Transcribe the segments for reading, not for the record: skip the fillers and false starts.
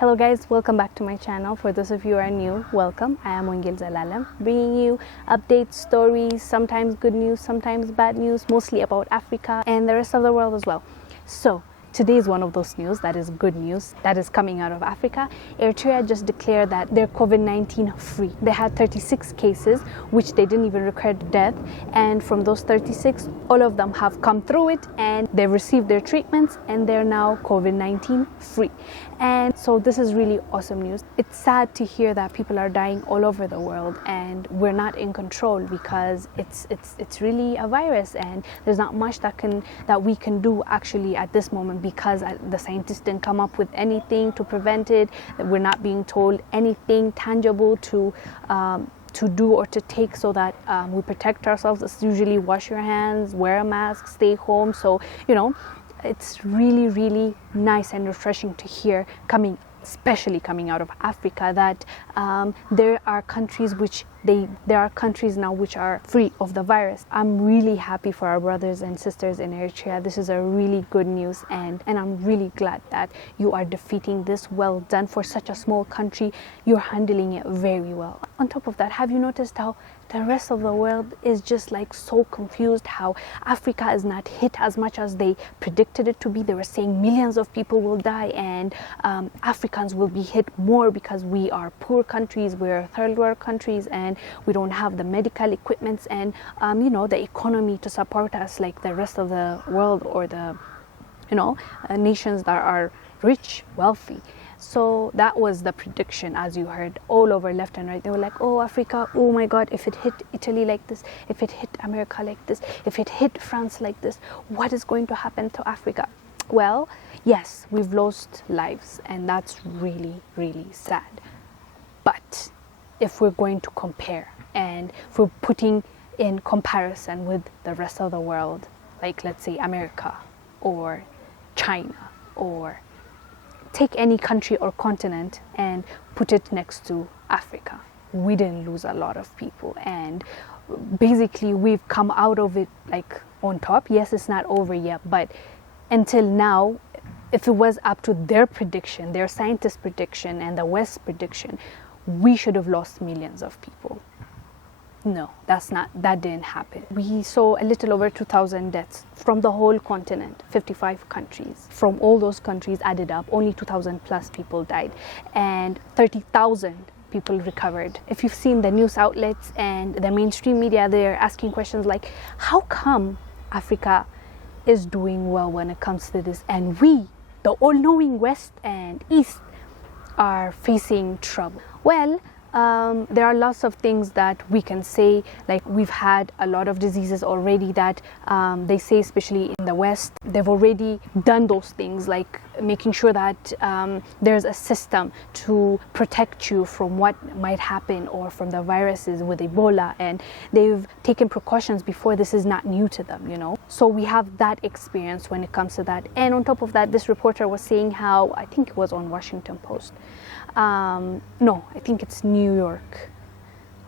Hello guys, welcome back to my channel. For those of you who are new, welcome. I am Wengil Zalalam, bringing you updates, stories, sometimes good news, sometimes bad news, mostly about Africa and the rest of the world as well. So today is one of those news that is good news that is coming out of Africa. Eritrea just declared that they're COVID-19 free. They had 36 cases, which they didn't even record death. And from those 36, all of them have come through it and they've received their treatments and they're now COVID-19 free. And so this is really awesome news. It's sad to hear that people are dying all over the world and we're not in control because it's really a virus and there's not much that we can do actually at this moment, because the scientists didn't come up with anything to prevent it. We're not being told anything tangible to do or to take so that we protect ourselves. It's usually wash your hands, wear a mask, stay home. So, it's really nice and refreshing to hear, especially coming out of Africa, that there are countries now which are free of the virus. I'm really happy for our brothers and sisters in Eritrea. This is a really good news, and I'm really glad that you are defeating this. Well done for such a small country. You're handling it very well. On top of that, have you noticed how the rest of the world is just like so confused, how Africa is not hit as much as they predicted it to be? They were saying millions of people will die and Africans will be hit more because we are poor countries, we're third world countries, and we don't have the medical equipments and the economy to support us like the rest of the world, or the nations that are rich, wealthy. So that was the prediction, as you heard, all over left and right. They were like, oh, Africa, oh my God, if it hit Italy like this, if it hit America like this, if it hit France like this, what is going to happen to Africa? Well, yes, we've lost lives, and that's really sad. But if we're going to compare, and if we're putting in comparison with the rest of the world, like let's say America or China, or take any country or continent and put it next to Africa, we didn't lose a lot of people, and basically we've come out of it like on top. Yes, it's not over yet, but until now, if it was up to their prediction, their scientists' prediction and the West's prediction, we should have lost millions of people. No, that didn't happen. We saw a little over 2,000 deaths from the whole continent, 55 countries. From all those countries added up, only 2,000 plus people died, and 30,000 people recovered. If you've seen the news outlets and the mainstream media, they're asking questions like, how come Africa is doing well when it comes to this, and we, the all-knowing West and East, are facing trouble? Well, there are lots of things that we can say. Like, we've had a lot of diseases already that they say, especially in the West, they've already done those things, like making sure that there's a system to protect you from what might happen, or from the viruses with Ebola, and they've taken precautions before. This is not new to them, So we have that experience when it comes to that. And on top of that, this reporter was saying how, I think it was on Washington Post, no, I think it's New York.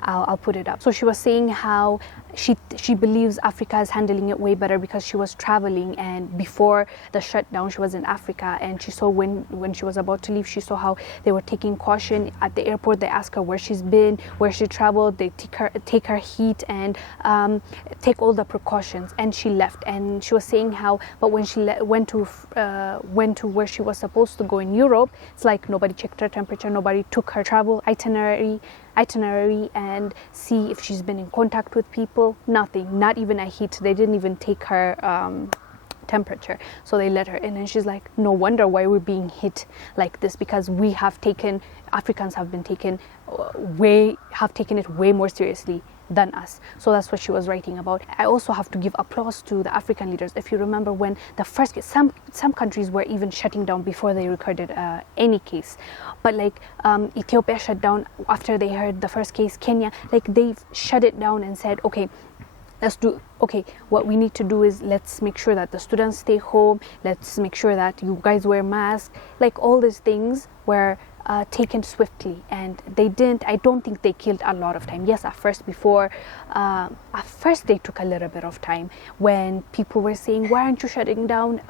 I'll put it up. So she was saying how she believes Africa is handling it way better because she was traveling, and before the shutdown she was in Africa, and she saw when she was about to leave, she saw how they were taking caution at the airport. They asked her where she's been, where she traveled. They take her heat and take all the precautions, and she left. And she was saying how, but when she went to where she was supposed to go in Europe, it's like nobody checked her temperature, nobody took her travel itinerary and see if she's been in contact with people. Nothing, not even a heat. They didn't even take her temperature, so they let her in. And she's like, no wonder why we're being hit like this, because Africans have taken it way more seriously than us. So that's what she was writing about. I also have to give applause to the African leaders. If you remember, when the first case, some countries were even shutting down before they recorded any case, but like Ethiopia shut down after they heard the first case. Kenya, like, they've shut it down and said, okay, what we need to do is let's make sure that the students stay home, let's make sure that you guys wear masks, like all these things where taken swiftly, and they didn't. I don't think they killed a lot of time. Yes, at first they took a little bit of time when people were saying, why aren't you shutting down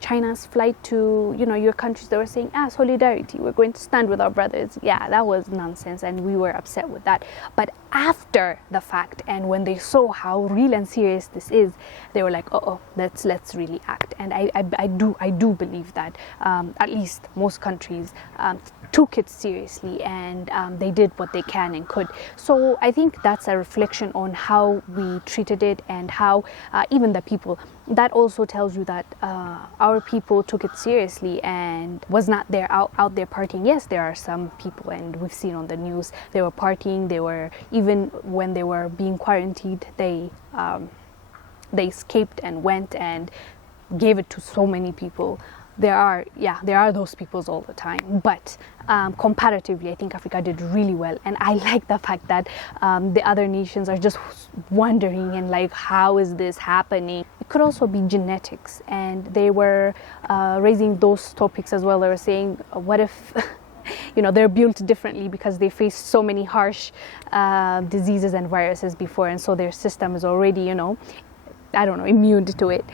China's flight to your countries? They were saying, solidarity, we're going to stand with our brothers. Yeah, that was nonsense, and we were upset with that. But after the fact, and when they saw how real and serious this is, they were like, let's really act. And I do believe that at least most countries took it seriously, and they did what they can and could. So I think that's a reflection on how we treated it, and how even the people, that also tells you that our people took it seriously and was not there out there partying. Yes, there are some people, and we've seen on the news, they were partying. They were, even when they were being quarantined, they escaped and went and gave it to so many people. There are those peoples all the time, but comparatively, I think Africa did really well. And I like the fact that the other nations are just wondering and like, how is this happening? It could also be genetics, and they were raising those topics as well. They were saying, what if they're built differently because they faced so many harsh diseases and viruses before, and so their system is already immune to it.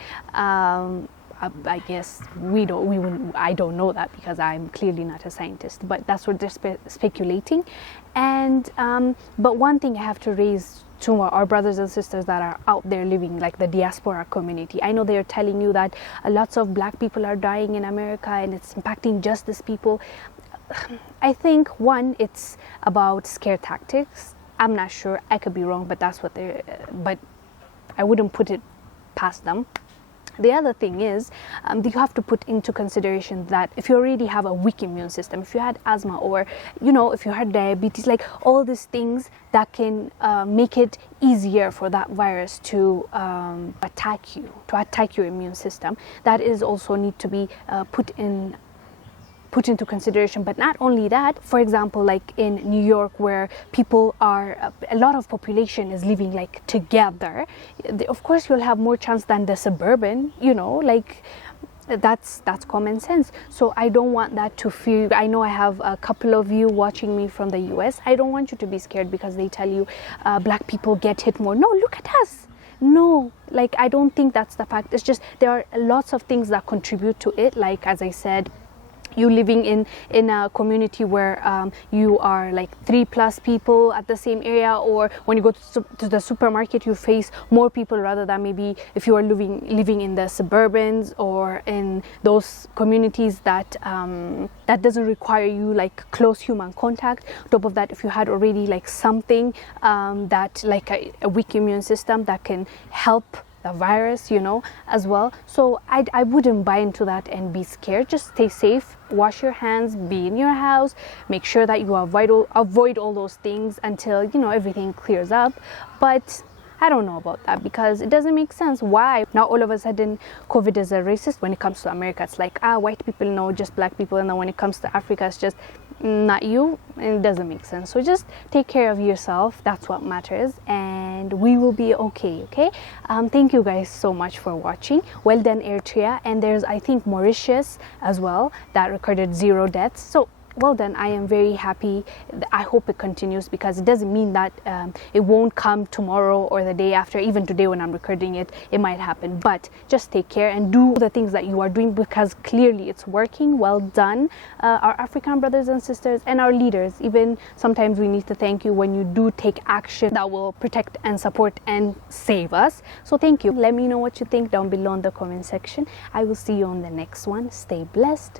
I guess I don't know that, because I'm clearly not a scientist, but that's what they're speculating. And but one thing I have to raise to our brothers and sisters that are out there living, like the diaspora community. I know they're telling you that lots of black people are dying in America and it's impacting just these people. I think, one, it's about scare tactics. I'm not sure, I could be wrong, but that's what but I wouldn't put it past them. The other thing is, you have to put into consideration that if you already have a weak immune system, if you had asthma, or if you had diabetes, like all these things that can make it easier for that virus to attack your immune system, that is also need to be put into consideration. But not only that, for example, like in New York, where people are, a lot of population is living like together, of course you'll have more chance than the suburban, like that's common sense. So I don't want that to feel, I know I have a couple of you watching me from the US. I don't want you to be scared because they tell you black people get hit more. No, look at us. No, like I don't think that's the fact. It's just there are lots of things that contribute to it, like as I said, you living in a community where you are like 3+ people at the same area, or when you go to the supermarket you face more people rather than maybe if you are living in the suburbans or in those communities that that doesn't require you like close human contact. On top of that, if you had already like something that like a weak immune system that can help the virus, as well. So I wouldn't buy into that and be scared. Just stay safe, wash your hands, be in your house, make sure that you avoid all those things until everything clears up. But I don't know about that, because it doesn't make sense. Why now all of a sudden COVID is a racist? When it comes to America, it's like white people, no, just black people, and then when it comes to Africa, it's just not you, and it doesn't make sense. So just take care of yourself, that's what matters, and we will be okay. Thank you guys so much for watching. Well done, Eritrea. And there's, I think, Mauritius as well that recorded 0 deaths. So well done. I am very happy. I hope it continues, because it doesn't mean that it won't come tomorrow or the day after. Even today when I'm recording it, it might happen. But just take care and do the things that you are doing, because clearly it's working. Well done, our African brothers and sisters and our leaders. Even sometimes we need to thank you when you do take action that will protect and support and save us. So thank you. Let me know what you think down below in the comment section. I will see you on the next one. Stay blessed.